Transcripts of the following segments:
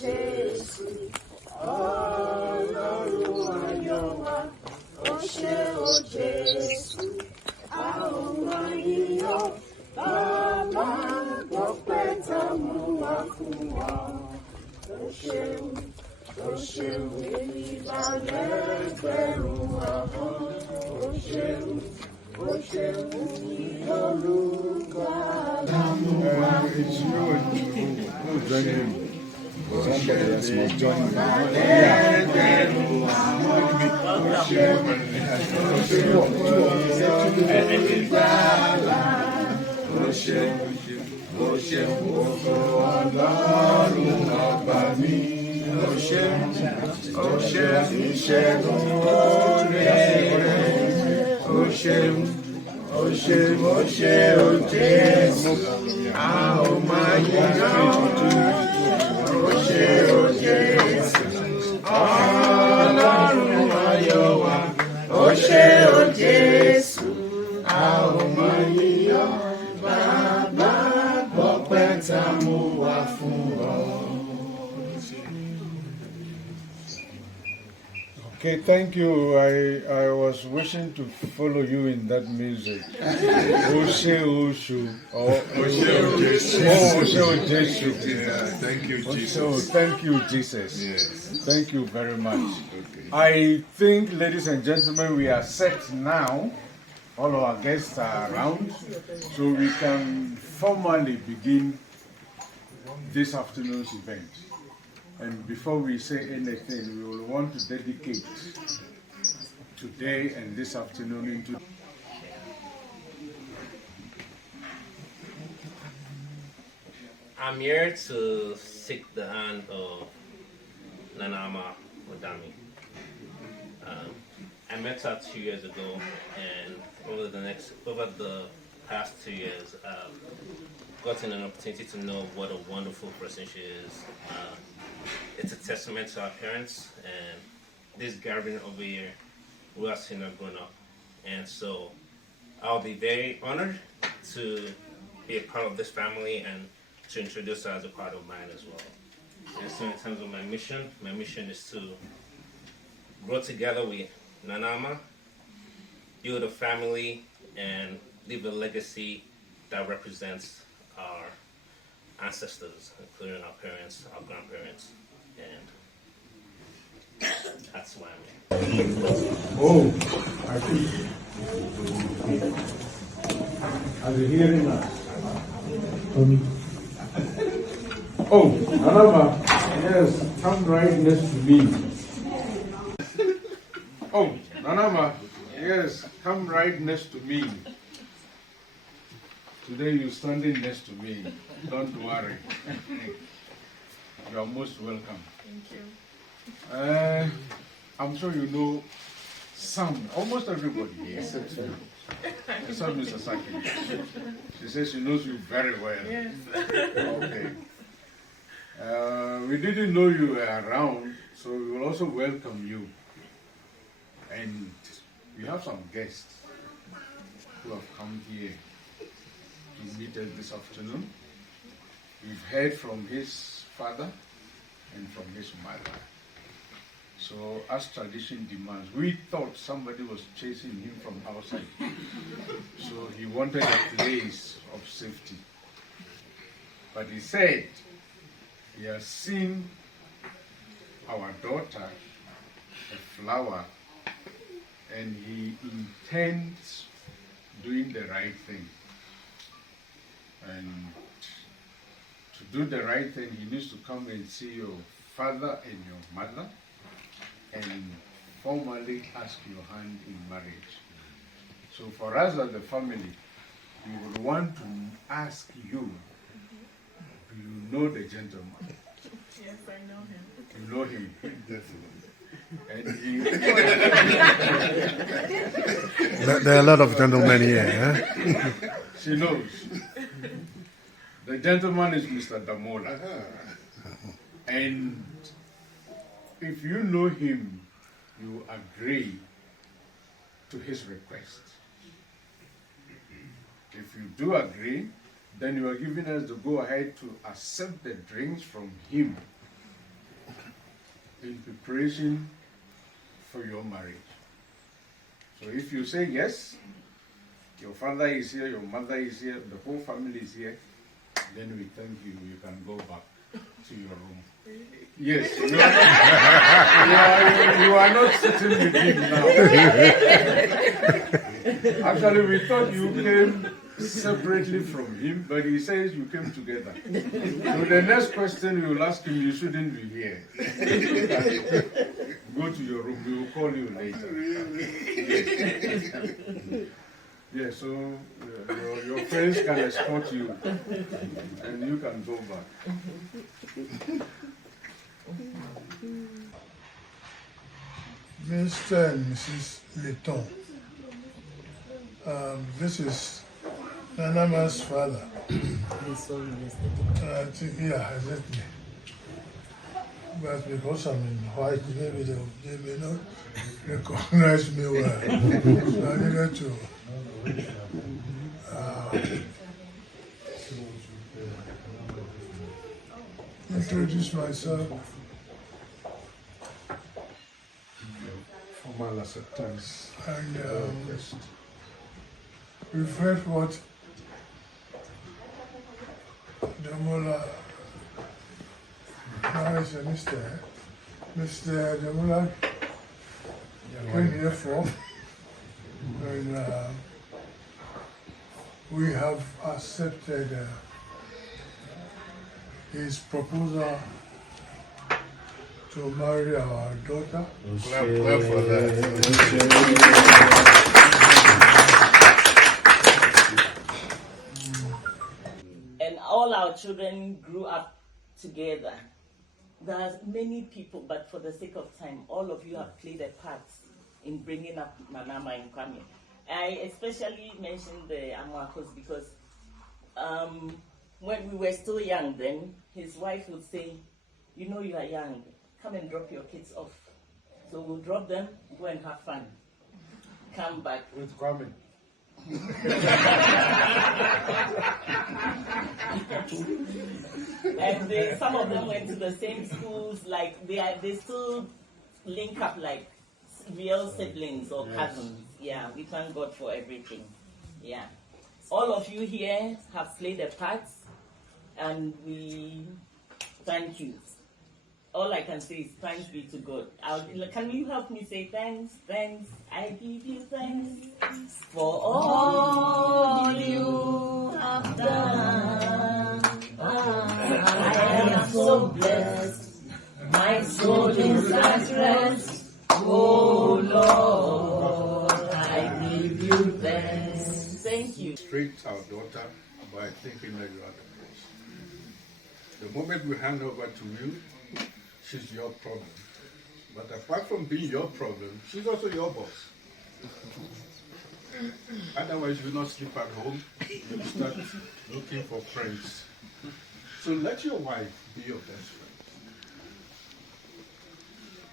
Jésù, Ọlọ́run ayọ̀ wa. Ó ṣé o Jésù, a ó máa yìn ọ́. Bàbá gbọ́pẹ́ tá mú wá fún wa. Ó ṣeun, èyí bá lẹ́gbẹ̀rún ahọ́n. Ó ṣeun, ní orúkọ Olúwa. Somebody else must join me. Ọlọ́run ayọ̀ wa, ó ṣé o Jésù, a ó máa yìn ọ́. Bàbá gbọ́pẹ́ tá mú wá fún ọ. Okay, thank you. I was wishing to follow you in that music. Oshe Oshu. Oshe Jesu. Thank you, Jesus. Thank you, Jesus. Yes. Thank you very much. Okay. I think, ladies and gentlemen, we are set now. All our guests are around, so we can formally begin this afternoon's event. And before we say anything, we will want to dedicate today and this afternoon into I'm here to seek the hand of Nanama Odami. I met her 2 years ago, and over the past 2 years, I've gotten an opportunity to know what a wonderful person she is. It's a testament to our parents, and this gathering over here, we have seen her grown up. And so I'll be very honored to be a part of this family and to introduce her as a part of mine as well. And so in terms of my mission is to grow together with Nanama, build a family, and leave a legacy that represents our ancestors, including our parents, our grandparents, and that's why I'm here. Oh, I think. Are you hearing us? Oh, Nanama, yes, come right next to me. Oh, Nanama, yes, come right next to me. Today you're standing next to me. Don't worry. You are most welcome. Thank you. I'm sure you know some, almost everybody here, except you. Except Mr. Saki. She says she knows you very well. Yes. Okay. We didn't know you were around, so we will also welcome you. And we have some guests who have come here to meet us this afternoon. We've heard from his father and from his mother. So as tradition demands, we thought somebody was chasing him from outside. So he wanted a place of safety. But he said he has seen our daughter, a flower, and he intends doing the right thing. And to do the right thing, he needs to come and see your father and your mother and formally ask your hand in marriage. So for us as a family, we would want to ask you, do you know the gentleman? Yes, I know him. You know him? Definitely. And There are a lot of gentlemen here. she knows. The gentleman is Mr. Damola. And if you know him, you agree to his request. If you do agree, then you are giving us the go-ahead to accept the drinks from him in preparation for your marriage. So if you say yes, your father is here, your mother is here, the whole family is here, then we thank you. You can go back to your room. Yes, you are not sitting with him now. Actually, we thought you came separately from him, but he says you came together. So the next question we will ask him, you shouldn't be here. Go to your room, we will call you later. Yeah, so your friends can escort you and you can go back. Mr. and Mrs. Letton, this is Nanama's father. I think, yeah, exactly. But because I'm in white, maybe they may not recognize me well. So I needed to introduce myself. Formal acceptance. And we've heard what the Mullah, now is Mr. Demula came here for, and we have accepted his proposal to marry our daughter. Clap for that. And all our children grew up together. There are many people, but for the sake of time, all of you have played a part in bringing up Nanama and Kwame. I especially mentioned the Amwakos because when we were still young then, his wife would say, you know you are young, come and drop your kids off. So we'll drop them, go and have fun. Come back. With Kwame. And some of them went to the same schools, like they still link up like real siblings or cousins. Yeah, we thank God for everything. Yeah. All of you here have played a part, and we thank you. All I can say is thanks be to God. Can you help me say thanks? Thanks. I give you thanks for all you have done. I am so blessed. My soul is at rest. Oh Lord, I give you thanks. Thank you. Straight our daughter by thinking that you are the boss. The moment we hand over to you, she's your problem. But apart from being your problem, she's also your boss. Otherwise, you will not sleep at home. You will start looking for friends. So let your wife be your best friend.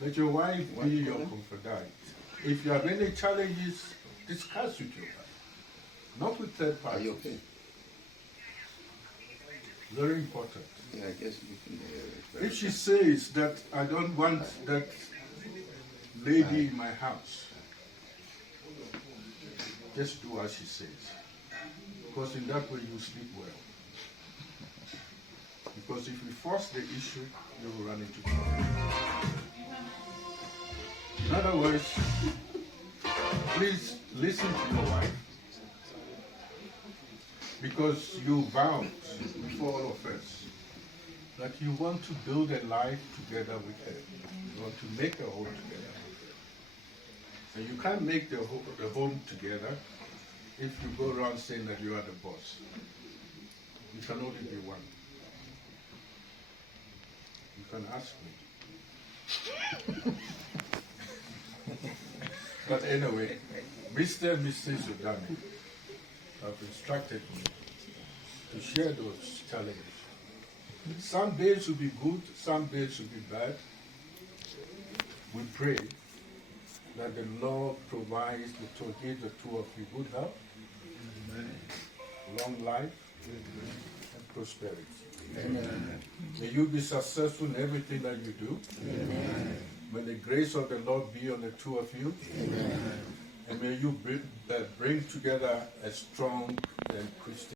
Let your wife be your confidant. If you have any challenges, discuss with your wife, not with third parties. Are you okay? Very important. Yeah, I guess you can. If she says that I don't want that lady in my house, just do as she says. Because in that way you sleep well. Because if we force the issue, you will run into trouble. In other words, please listen to your wife. Because you vowed before all of us that you want to build a life together with her. You want to make a home together with her. And you can't make the home together if you go around saying that you are the boss. You can only be one. You can ask me. But anyway, Mr. and Mrs. Udami have instructed me to share those challenges. Some days will be good, some days will be bad. We pray that the Lord provides to give the two of you good health, long life, and prosperity. Amen. May you be successful in everything that you do. Amen. grace of the Lord be on the two of you. Amen. And may you bring together a strong Christian